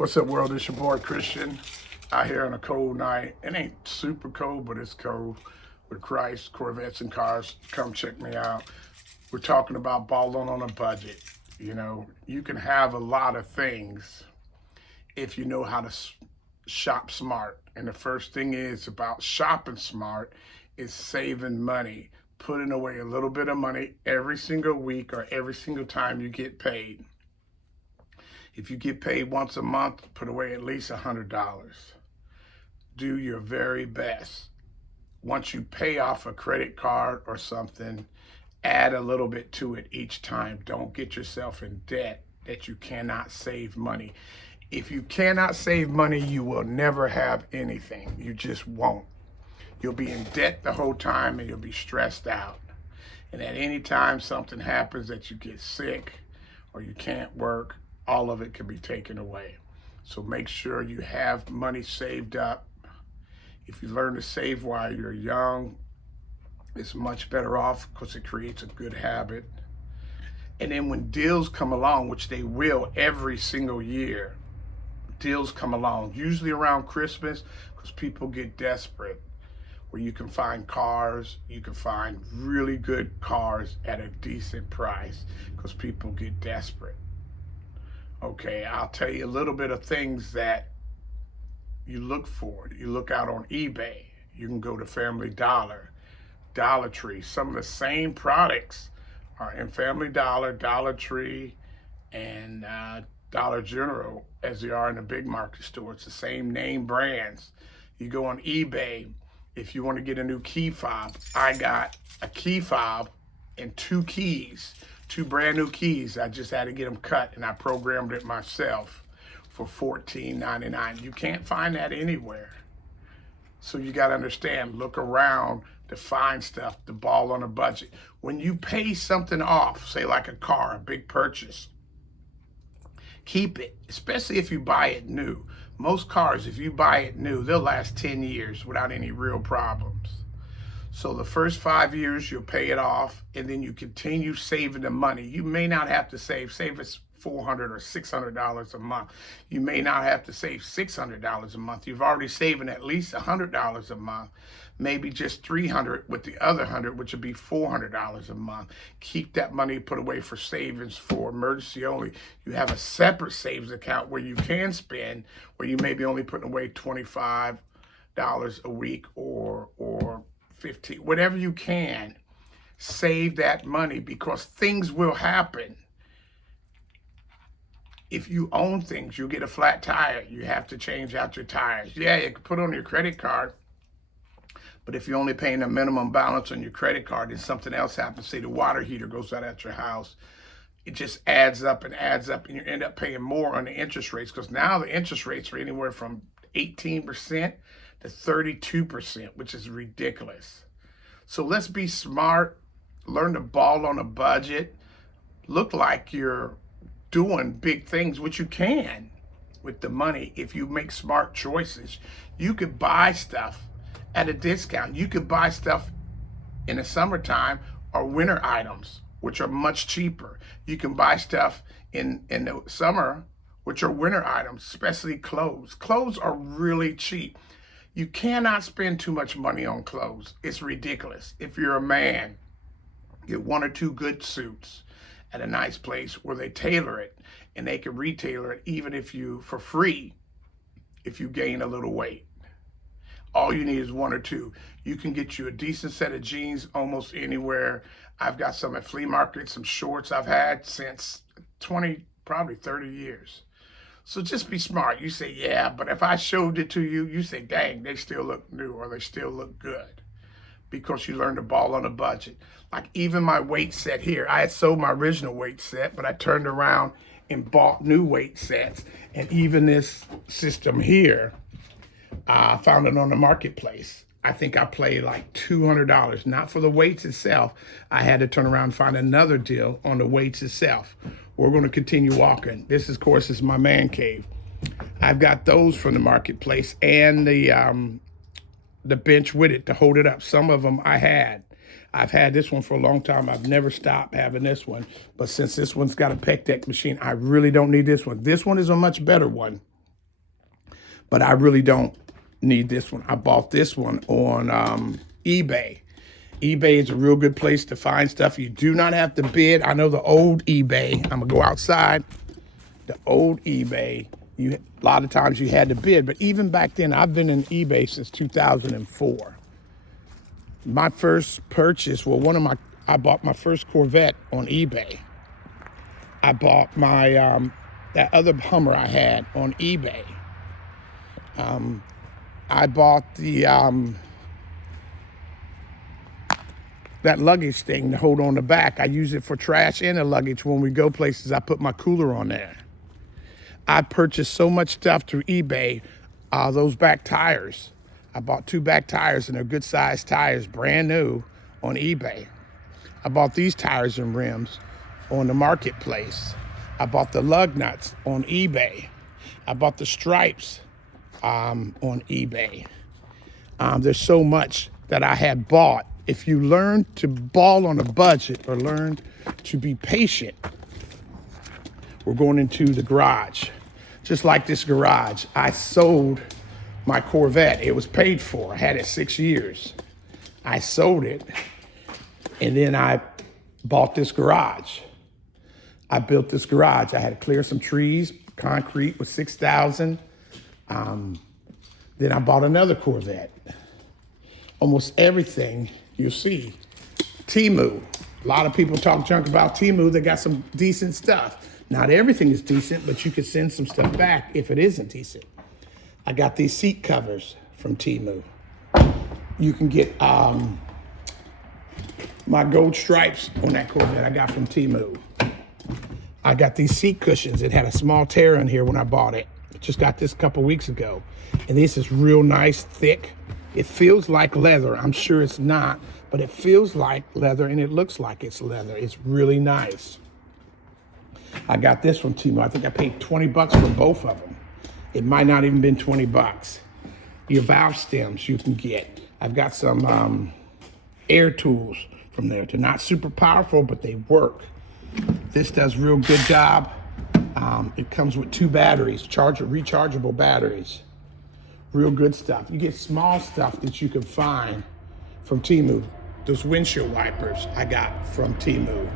What's up, world? It's your boy Christian out here on a cold night. It ain't super cold, but it's cold with Christ, Corvettes, and cars. Come check me out. We're talking about balling on a budget. You know, you can have a lot of things if you know how to shop smart. And the first thing is about shopping smart is saving money, putting away a little bit of money every single week or every single time you get paid. If you get paid once a month, put away at least $100. Do your very best. Once you pay off a credit card or something, add a little bit to it each time. Don't get yourself in debt that you cannot save money. If you cannot save money, you will never have anything. You just won't. You'll be in debt the whole time and you'll be stressed out. And at any time something happens that you get sick or you can't work, all of it can be taken away. So make sure you have money saved up. If you learn to save while you're young, it's much better off because it creates a good habit. And then when deals come along, which they will every single year, deals come along, usually around Christmas, because people get desperate, where you can find cars, you can find really good cars at a decent price because people get desperate. Okay, I'll tell you a little bit of things that you look for. You look out on eBay. You can go to Family Dollar, Dollar Tree. Some of the same products are in Family Dollar, Dollar Tree, and Dollar General as they are in the big market store. It's the same name brands. You go on eBay. If you want to get a new key fob, I got a key fob and two keys. Two brand new keys. I just had to get them cut and I programmed it myself for $14.99. You can't find that anywhere. So you got to understand, look around to find stuff, to ball on a budget. When you pay something off, say like a car, a big purchase, keep it, especially if you buy it new. Most cars, if you buy it new, they'll last 10 years without any real problems. So the first 5 years, you'll pay it off, and then you continue saving the money. You may not have to save it's $400 or $600 a month. You may not have to save $600 a month. You've already saving at least $100 a month, maybe just $300 with the other 100, which would be $400 a month. Keep that money put away for savings for emergency only. You have a separate savings account where you can spend, where you may be only putting away $25 a week or 15, whatever you can. Save that money because things will happen. If you own things, you'll get a flat tire. You have to change out your tires. Yeah, you can put on your credit card, but if you're only paying a minimum balance on your credit card and something else happens, say the water heater goes out at your house, it just adds up and you end up paying more on the interest rates because now the interest rates are anywhere from 18% to 32%, which is ridiculous. So let's be smart, learn to ball on a budget, look like you're doing big things, which you can with the money if you make smart choices. You could buy stuff at a discount. You could buy stuff in the summertime or winter items, which are much cheaper. You can buy stuff in the summer, which are winter items, especially clothes. Clothes are really cheap. You cannot spend too much money on clothes. It's ridiculous. If you're a man, get one or two good suits at a nice place where they tailor it and they can retailer it even if you, for free, if you gain a little weight. All you need is one or two. You can get you a decent set of jeans almost anywhere. I've got some at flea market, some shorts I've had since 20, probably 30 years. So just be smart. You say, yeah, but if I showed it to you, you say, dang, they still look new or they still look good because you learned to ball on a budget. Like even my weight set here, I had sold my original weight set, but I turned around and bought new weight sets. And even this system here, I found it on the marketplace. I think I paid like $200, not for the weights itself. I had to turn around and find another deal on the weights itself. We're going to continue walking. This, of course, is my man cave. I've got those from the marketplace and the bench with it to hold it up. Some of them I've had this one for a long time. I've never stopped having this one. But since this one's got a pec deck machine, I really don't need this one. This one is a much better one. but I really don't need this one. I bought this one on eBay. eBay is a real good place to find stuff. You do not have to bid. I know the old eBay, I'm gonna go outside. The old eBay, a lot of times you had to bid, but even back then, I've been in eBay since 2004. My first purchase, I bought my first Corvette on eBay. I bought my, that other Hummer I had on eBay. I bought that luggage thing to hold on the back. I use it for trash and the luggage. When we go places, I put my cooler on there. I purchased so much stuff through eBay. Those back tires. I bought 2 back tires, and they're good sized tires, brand new, on eBay. I bought these tires and rims on the marketplace. I bought the lug nuts on eBay. I bought the stripes on eBay. There's so much that I had bought. If you learn to ball on a budget or learn to be patient, we're going into the garage. Just like this garage, I sold my Corvette. It was paid for. I had it 6 years. I sold it, and then I bought this garage. I built this garage. I had to clear some trees. Concrete was $6,000. Then I bought another Corvette. Almost everything you see. Temu. A lot of people talk junk about Temu. They got some decent stuff. Not everything is decent, but you can send some stuff back if it isn't decent. I got these seat covers from Temu. You can get my gold stripes on that Corvette I got from Temu. I got these seat cushions. It had a small tear in here when I bought it. Just got this a couple weeks ago. And this is real nice, thick. It feels like leather. I'm sure it's not, but it feels like leather and it looks like it's leather. It's really nice. I got this from Temu. I think I paid 20 bucks for both of them. It might not even been 20 bucks. Your valve stems you can get. I've got some air tools from there. They're not super powerful, but they work. This does real good job. It comes with 2 batteries, rechargeable batteries. Real good stuff. You get small stuff that you can find from Temu. Those windshield wipers I got from Temu.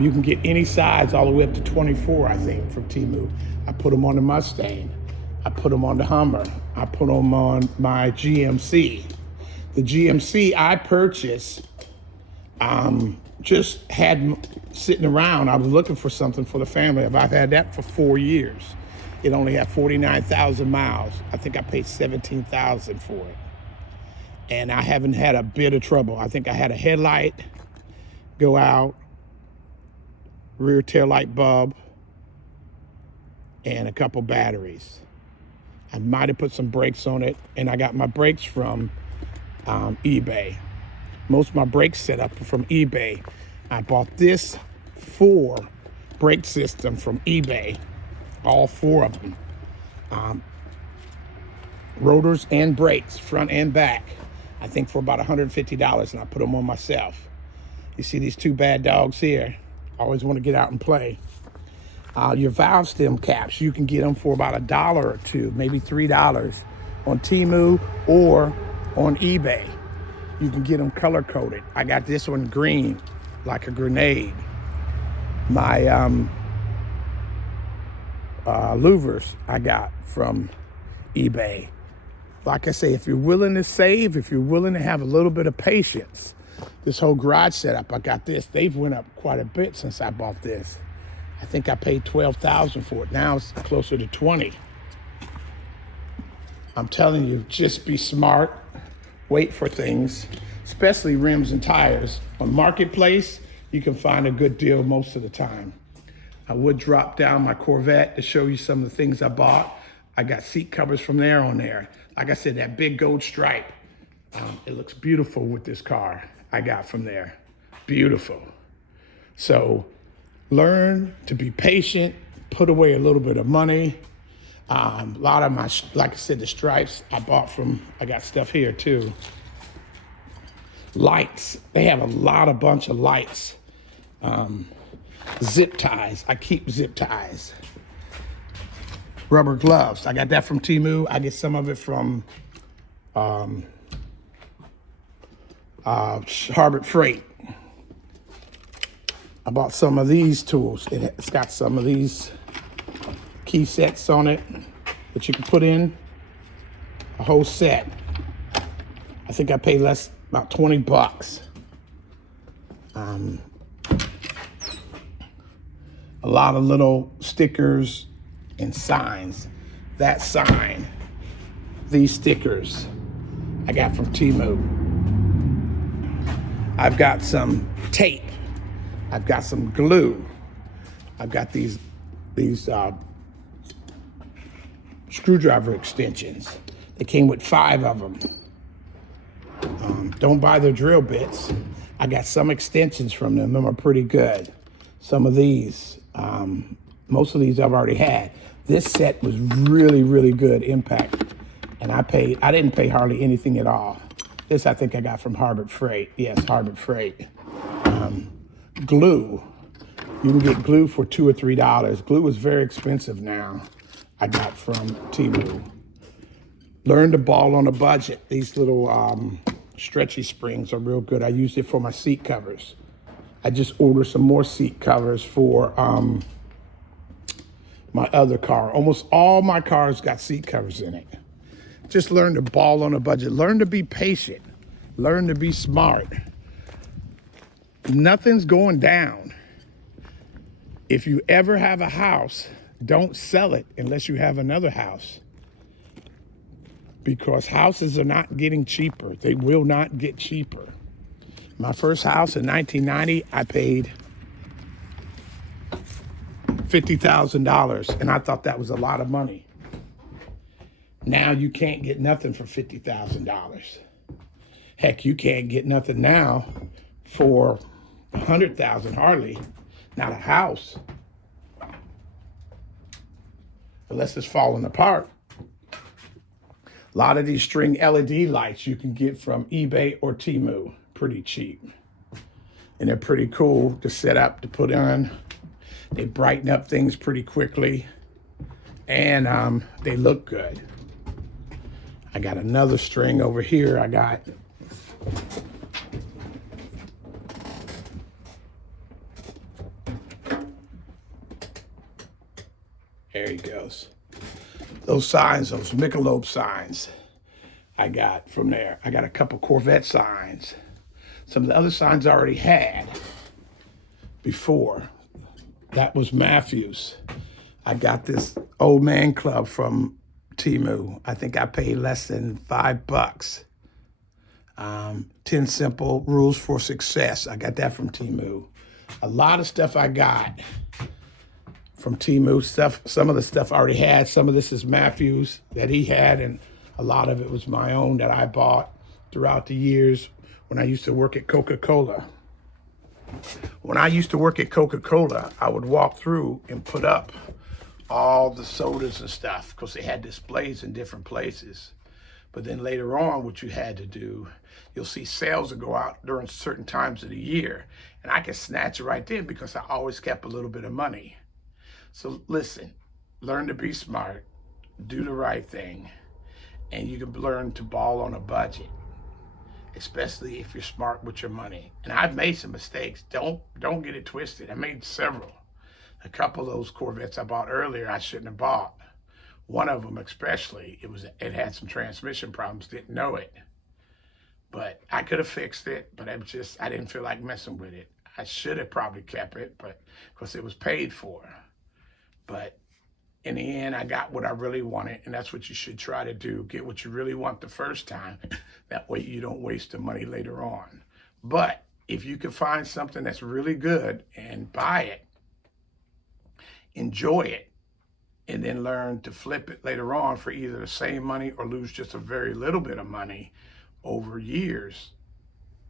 You can get any size all the way up to 24, I think, from Temu. I put them on the Mustang. I put them on the Hummer. I put them on my GMC. The GMC I purchased, just had sitting around. I was looking for something for the family. I've had that for 4 years. It only had 49,000 miles. I think I paid $17,000 for it. And I haven't had a bit of trouble. I think I had a headlight go out, rear tail light bulb, and a couple batteries. I might have put some brakes on it, and I got my brakes from eBay. Most of my brakes set up from eBay. I bought this 4 brake system from eBay, all 4 of them. Rotors and brakes, front and back. I think for about $150, and I put them on myself. You see these 2 bad dogs here? I always want to get out and play. Your valve stem caps, you can get them for about $1 or $2, maybe $3 on Temu or on eBay. You can get them color coded. I got this one green, like a grenade. My louvers I got from eBay. Like I say, if you're willing to save, if you're willing to have a little bit of patience, this whole garage setup, I got this. They've went up quite a bit since I bought this. I think I paid $12,000 for it. Now it's closer to 20. I'm telling you, just be smart. Wait for things, especially rims and tires. On Marketplace, you can find a good deal most of the time. I would drop down my Corvette to show you some of the things I bought. I got seat covers from there on there. Like I said, that big gold stripe. It looks beautiful with this car I got from there. Beautiful. So learn to be patient, put away a little bit of money. A lot of my, like I said, the stripes I bought from, I got stuff here too. Lights, they have a bunch of lights. Zip ties, I keep zip ties. rubber gloves. I got that from Temu. I get some of it from Harbor Freight. I bought some of these tools. It's got some of these key sets on it that you can put in a whole set. I think I paid less, about 20 bucks. A lot of little stickers and signs. That sign, these stickers, I got from Temu. I've got some tape. I've got some glue. I've got these screwdriver extensions. They came with 5 of them. Don't buy their drill bits. I got some extensions from them. Them are pretty good. Some of these, most of these I've already had. This set was really, really good impact. And I didn't pay hardly anything at all. This I think I got from Harbor Freight. Yes, Harbor Freight. Glue. You can get glue for $2 or $3. Glue is very expensive now. I got from Temu. Learn to ball on a budget. These little stretchy springs are real good. I use it for my seat covers. I just ordered some more seat covers for my other car. Almost all my cars got seat covers in it. Just learn to ball on a budget. Learn to be patient. Learn to be smart. Nothing's going down. If you ever have a house, don't sell it unless you have another house. Because houses are not getting cheaper. They will not get cheaper. My first house in 1990, I paid $50,000, and I thought that was a lot of money. Now you can't get nothing for $50,000. Heck, you can't get nothing now for $100,000 hardly. Not a house. Unless it's falling apart. A lot of these string LED lights you can get from eBay or Temu, pretty cheap. And they're pretty cool to set up, to put on. They brighten up things pretty quickly. And they look good. I got another string over here. I got there he goes. Those signs, those Michelob signs, I got from there. I got a couple Corvette signs. Some of the other signs I already had before. That was Matthews. I got this Old Man Club from Temu. I think I paid less than $5. 10 Simple Rules for Success. I got that from Temu. A lot of stuff I got from Temu. Some of the stuff I already had. Some of this is Matthews that he had, and a lot of it was my own that I bought throughout the years when I used to work at Coca-Cola. When I used to work at Coca-Cola, I would walk through and put up all the sodas and stuff because they had displays in different places. But then later on, what you had to do, you'll see sales that go out during certain times of the year. And I could snatch it right then because I always kept a little bit of money. So listen, learn to be smart, do the right thing, and you can learn to ball on a budget, especially if you're smart with your money. And I've made some mistakes. Don't get it twisted. I made several. A couple of those Corvettes I bought earlier, I shouldn't have bought. One of them especially, it had some transmission problems, didn't know it. But I could have fixed it, but I didn't feel like messing with it. I should have probably kept it, but because it was paid for. But in the end, I got what I really wanted, and that's what you should try to do. Get what you really want the first time. That way you don't waste the money later on. But if you can find something that's really good and buy it, enjoy it, and then learn to flip it later on for either the same money or lose just a very little bit of money over years,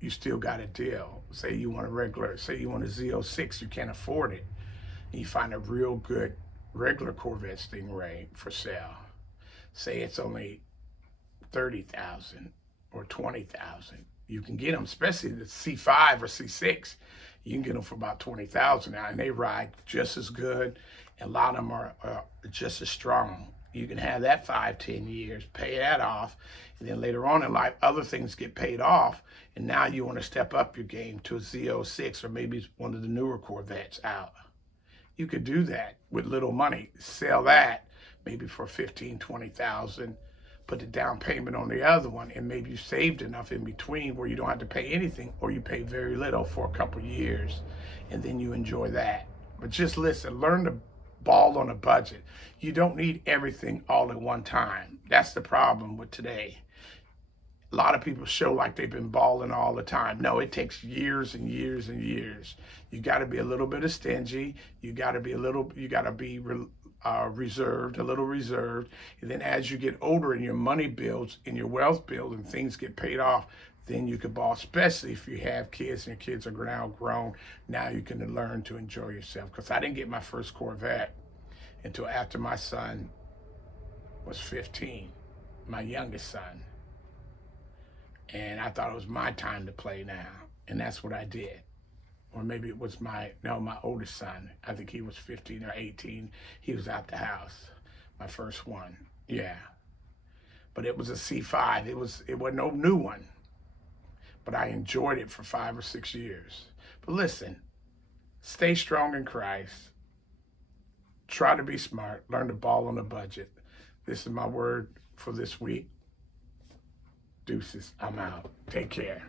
you still got a deal. Say you want a Z06, you can't afford it. And you find a real good regular Corvette Stingray for sale. Say it's only $30,000 or $20,000. You can get them, especially the C5 or C6. You can get them for about 20,000 now, and they ride just as good. And a lot of them are just as strong. You can have that 5, 10 years, pay that off, and then later on in life, other things get paid off, and now you want to step up your game to a Z06 or maybe one of the newer Corvettes out. You could do that with little money. Sell that maybe for 15, 20,000. Put the down payment on the other one, and maybe you saved enough in between where you don't have to pay anything, or you pay very little for a couple years, and then you enjoy that. But just listen, learn to ball on a budget. You don't need everything all at one time. That's the problem with today. A lot of people show like they've been balling all the time. No, it takes years and years and years. You got to be a little bit of stingy. You got to be reserved, a little reserved. And then as you get older and your money builds and your wealth builds and things get paid off, then you can ball, especially if you have kids and your kids are now grown. Now you can learn to enjoy yourself. Because I didn't get my first Corvette until after my son was 15, my youngest son. And I thought it was my time to play now. And that's what I did. Or maybe it was my oldest son. I think he was 15 or 18. He was out the house, my first one. Yeah. But it was a C5. It wasn't no new one. But I enjoyed it for 5 or 6 years. But listen, stay strong in Christ. Try to be smart. Learn to ball on a budget. This is my word for this week. Deuces. I'm out. Take care.